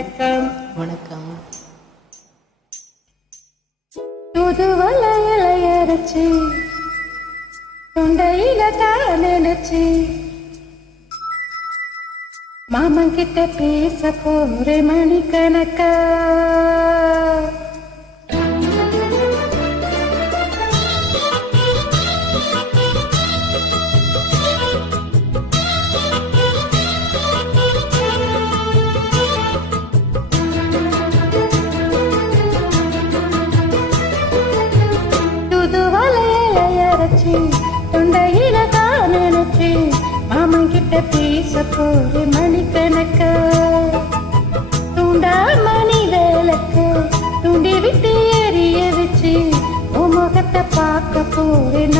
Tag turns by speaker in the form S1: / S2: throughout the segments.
S1: வணக்கம்.
S2: வணக்கம்.
S1: தூதுவல இலையரைச்சு தொண்டையில தான் நினைச்சு மாமன் கிட்ட பேச போற மணிக்கணக்கா. நினைச்சு தொண்டையில தான் நினைச்சு மாமன் கிட்ட பேச போற மணிக்கணக்க. தூண்டா மணி வேலக்கு தூண்டி விட்டு எரிய வச்சு உன் முகத்தை பார்க்க
S2: போறேன்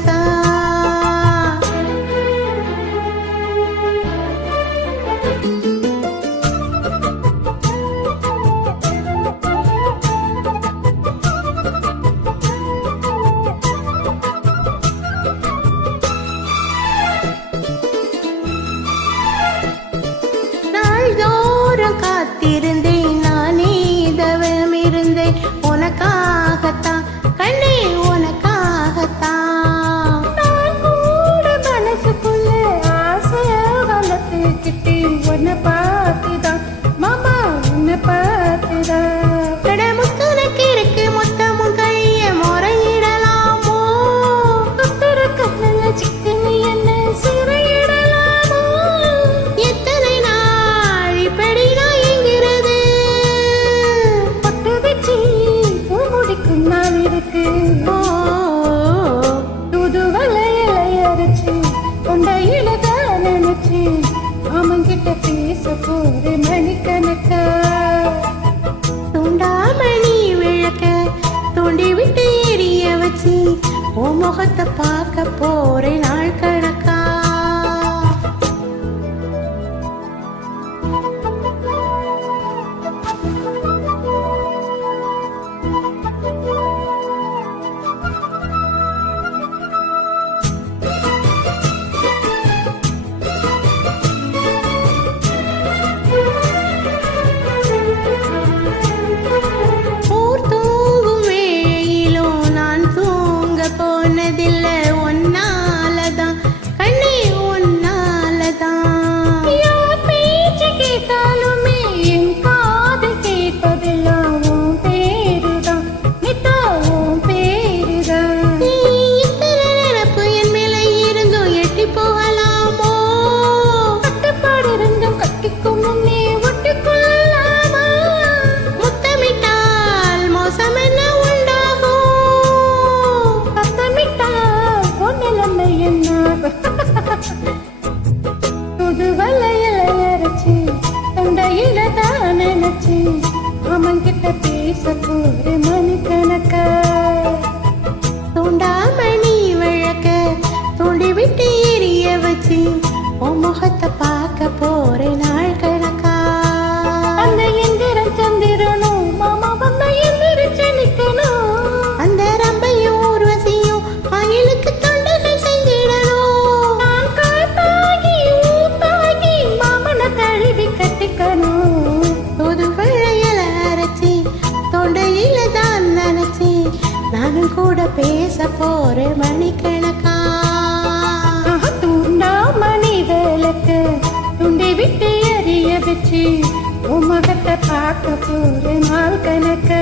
S1: பூ முடிக்கும் நாள் இருக்கு.
S2: ஓ.
S1: தூது வலையில அரைச்சு கொண்டையில தான் நினைச்சு அவங்கிட்ட பேச போற மணிக்கணக்கா.
S2: இருந்தும்
S1: முன்னே ஒட்டிக்கொள்ளலாமா
S2: முத்தமிட்டால் மோசம் என்ன உண்டாகும்.
S1: சத்தமிட்டா நிலைமை என்ன புது வலையில அரைச்சு தொண்டையில தான் நினைச்சு அவன் கிட்ட பேச போற மணிக்கணக்கா.
S2: தூண்டாமணி வழக்க தூண்டி விட்டு எரிய வச்சு உன் முகத்தை பார்க்க பேச போற மணிக்கணக்கா?
S1: தூண்டா மணி வேலைக்கு. துண்டி விட்டு எரிய வச்சு உமகத்தை பார்க்க போற நாள் கணக்கு.